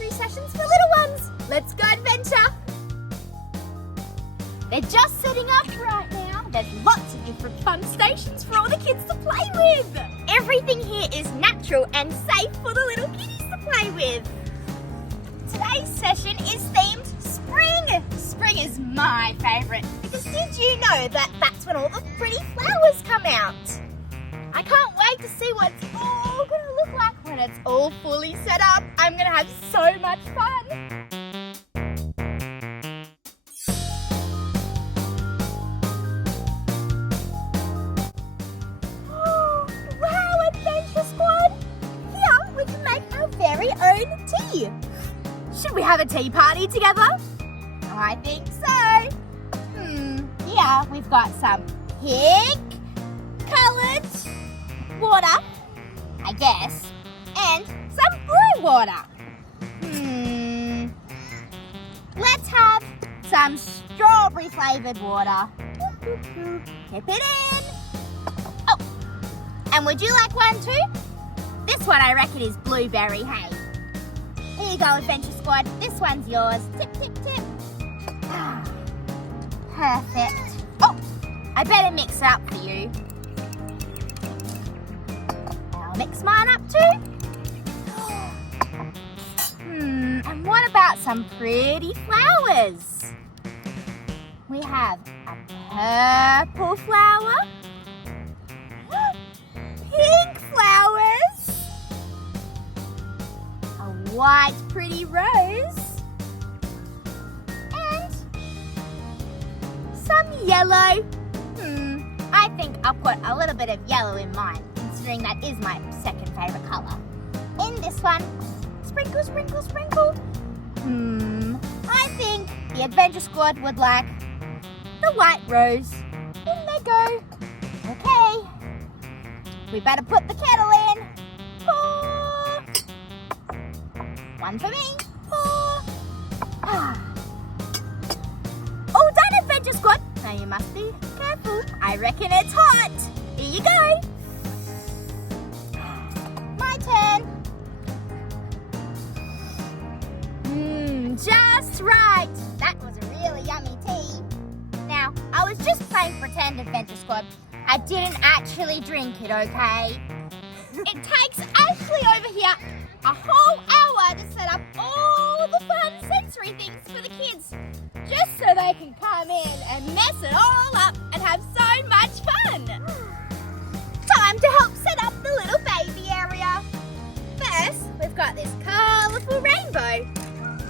nursery sessions for little ones. Let's go adventure. They're just setting up right now. There's lots of different fun stations for all the kids to play with. Everything here is natural and safe for the little kiddies to play with. Today's session is themed spring. Spring is my favourite because did you know that that's when all the pretty flowers come out? I can't wait to see what it's all going to look like when it's all fully set up. I'm going to have so much fun. Oh, wow, Adventure Squad! Here we can make our very own tea. Should we have a tea party together? I think so. Here we've got some pink coloured water, I guess, and some blue water. Let's have some strawberry flavoured water. Dip it in. Oh, and would you like one too? This one I reckon is blueberry, hey? Here you go, Adventure Squad. This one's yours. Tip, tip, tip. Perfect. Oh, I better mix it up for you. I'll mix mine up too. And what about some pretty flowers? We have a purple flower, pink flowers, a white pretty rose, and some yellow. I think I'll put a little bit of yellow in mine, considering that is my second favourite colour. In this one, sprinkle, sprinkle, sprinkle. I think the Adventure Squad would like the white rose. In they go. Okay. We better put the kettle in. Pour. One for me. Pour. All done, Adventure Squad. Now you must be careful. I reckon it's hot. Here you go. My turn. Just right. That was a really yummy tea. Now, I was just playing pretend, Adventure Squad. I didn't actually drink it, okay? It takes Ashley over here a whole hour to set up all the fun sensory things for the kids, just so they can come in and mess it all up and have so much fun. Time to help set up the little baby area. First, we've got this colourful rainbow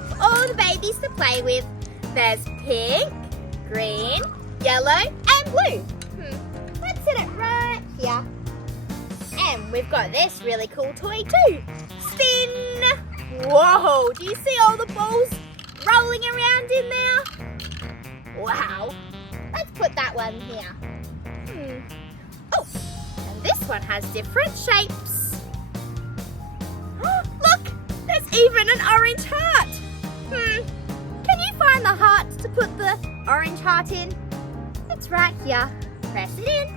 for all the babies to play with. There's pink, green, yellow and blue. Let's set it right here. And we've got this really cool toy too. Spin! Whoa, do you see all the balls rolling around in there? Wow. Let's put that one here. Oh, and this one has different shapes. Look, there's even an orange heart. Can you find the heart to put the orange heart in? It's right here. Press it in.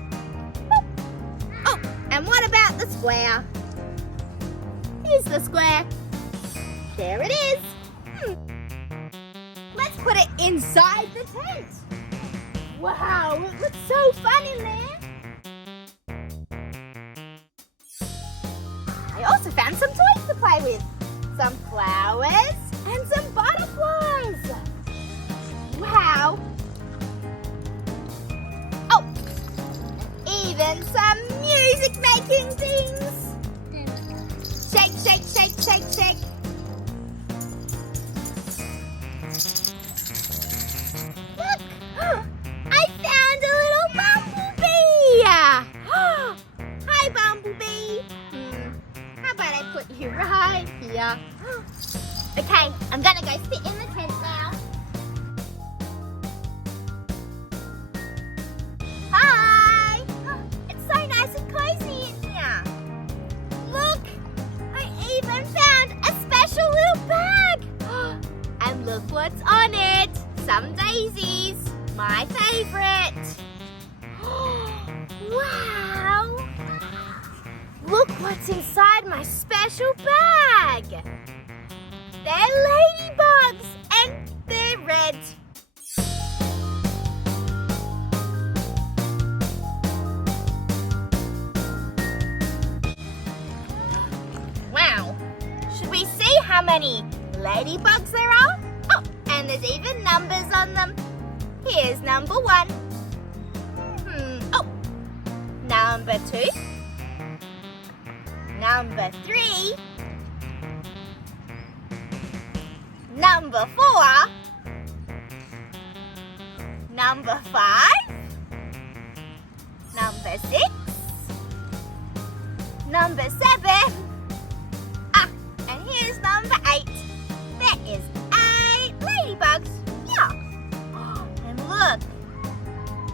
Oh, and what about the square? Here's the square. There it is. Let's put it inside the tent. Wow, it looks so fun in there. I also found some toys to play with. Some flowers and some butterflies. Wow. Oh, even some music making things. Shake, shake, shake, shake, shake. Look, I found a little bumblebee. Hi, bumblebee. How about I put you right here? Okay, I'm gonna go sit in the tent now. Hi! It's so nice and cozy in here. Look, I even found a special little bag. And look what's on it. Some daisies, my favourite. Wow! Look what's inside my special bag. They're ladybugs and they're red. Wow. Should we see how many ladybugs there are? Oh, and there's even numbers on them. Here's number 1. Oh, number 2. Number 3. Number 4. Number 5. Number 6. Number 7. And here's number 8. There is 8 ladybugs. Yeah. And look,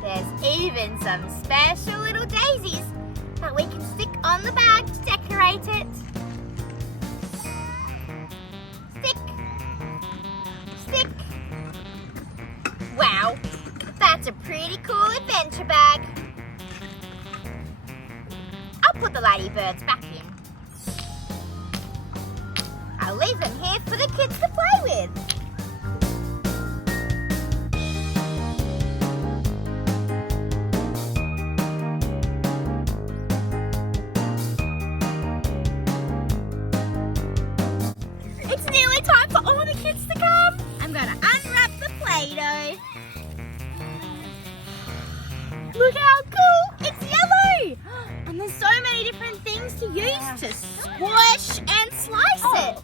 there's even some special little daisies that we can stick on the bag to decorate it. Stick. Stick. Wow, that's a pretty cool adventure bag. I'll put the ladybirds back in. I'll leave them here for the kids to play with. It's nearly time for all the kids to come. I'm gonna unwrap the Play-Doh. Look how cool! It's yellow! And there's so many different things to use to squish and slice it.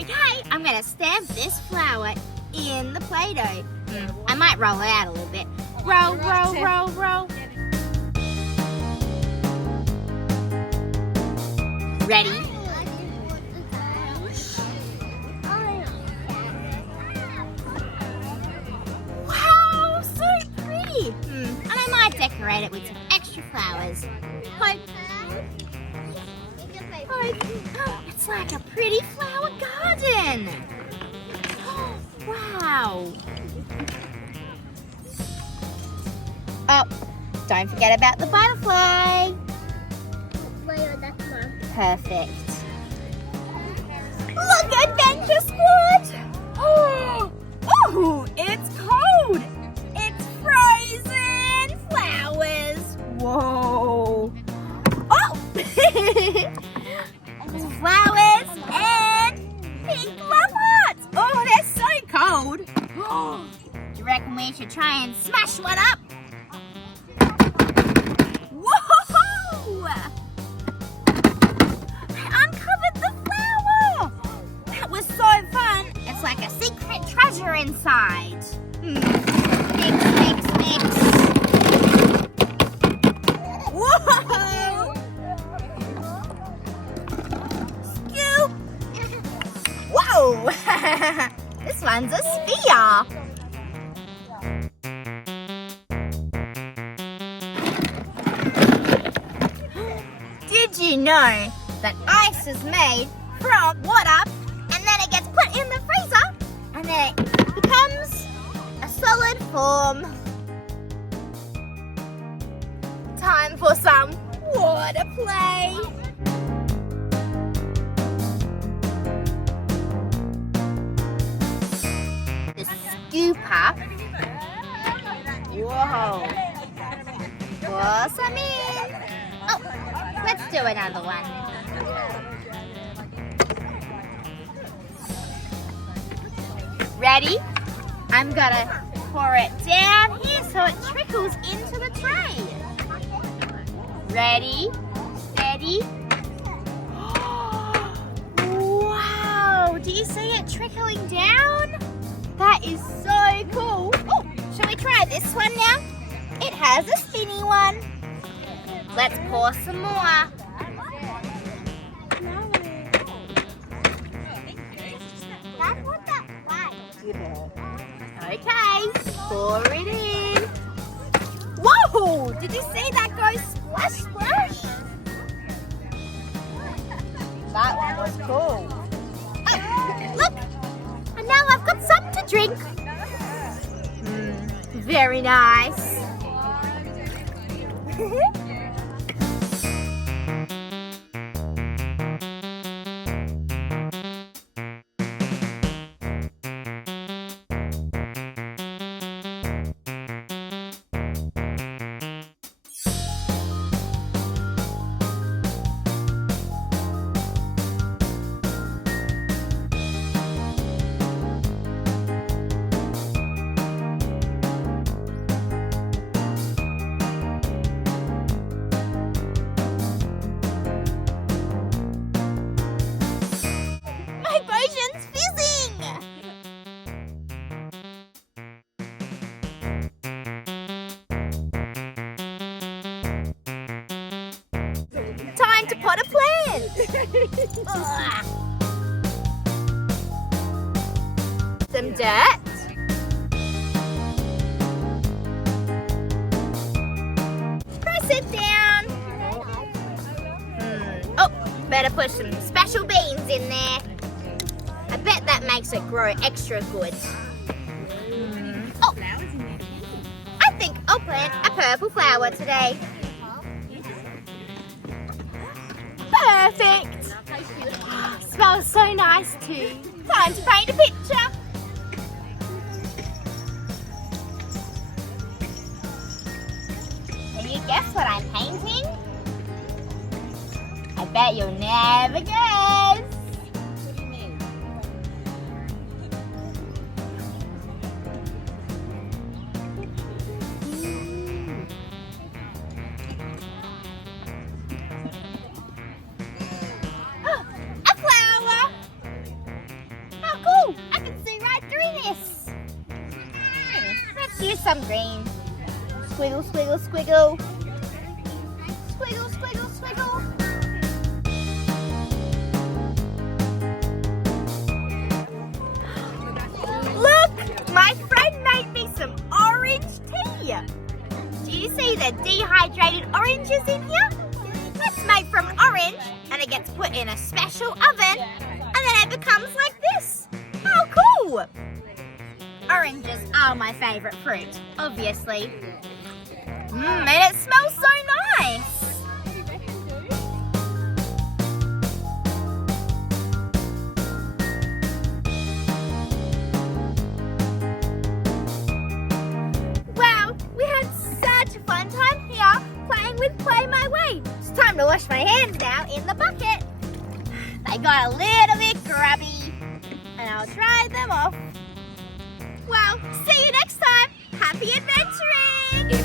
Okay, I'm gonna stamp this flower in the Play-Doh. I might roll it out a little bit. Roll, roll, roll, roll. Ready? Wow, so pretty. And I might decorate it with some extra flowers. Hope. It's like a pretty flower garden. Wow. Oh, don't forget about the butterfly. Perfect. Look, Adventure Squad! Oh, it's cold. It's frozen flowers. Whoa. Oh! Flowers and pink love hearts. Oh, they're so cold. Do you reckon we should try and smash one up? Whoa! I uncovered the flower. That was so fun. It's like a secret treasure inside. Mix, mix, mix. Whoa! Whoa! This one's a sphere. Did you know that ice is made from water and then it gets put in the freezer and then it becomes a solid form? Time for some water play. Scooper. Whoa. Pour some in. Oh, let's do another one. Ready? I'm gonna pour it down here so it trickles into the tray. Ready? Steady? Wow! Do you see it trickling down? That is so cool. Oh, shall we try this one now? It has a spinny one. Let's pour some more. Okay, pour it in. Whoa! Did you see that go splash, splash? That one was cool. Oh, look! And now I've got some to drink. Very nice. to pot a plant. Ugh. Some dirt. Press it down. Oh, better put some special beans in there. I bet that makes it grow extra good. Oh, I think I'll plant a purple flower today. Perfect! Smells so nice too. Time to paint a picture. Can you guess what I'm painting? I bet you'll never guess. What do you mean? Oh, a flower! How cool! I can see right through this. Let's use some green. Squiggle, squiggle, squiggle. Squiggle, squiggle, squiggle. Look! My friend made me some orange tea. Do you see the dehydrated oranges in here? That's made from orange and it gets put in a special oven and then it becomes like this. How cool! Oranges are my favourite fruit, obviously. And it smells so nice. Wow, we had such a fun time here playing with Play My Way. It's time to wash my hands now in the bucket. They got a little bit grubby and I'll dry them off. Well, see you next time. Happy adventuring!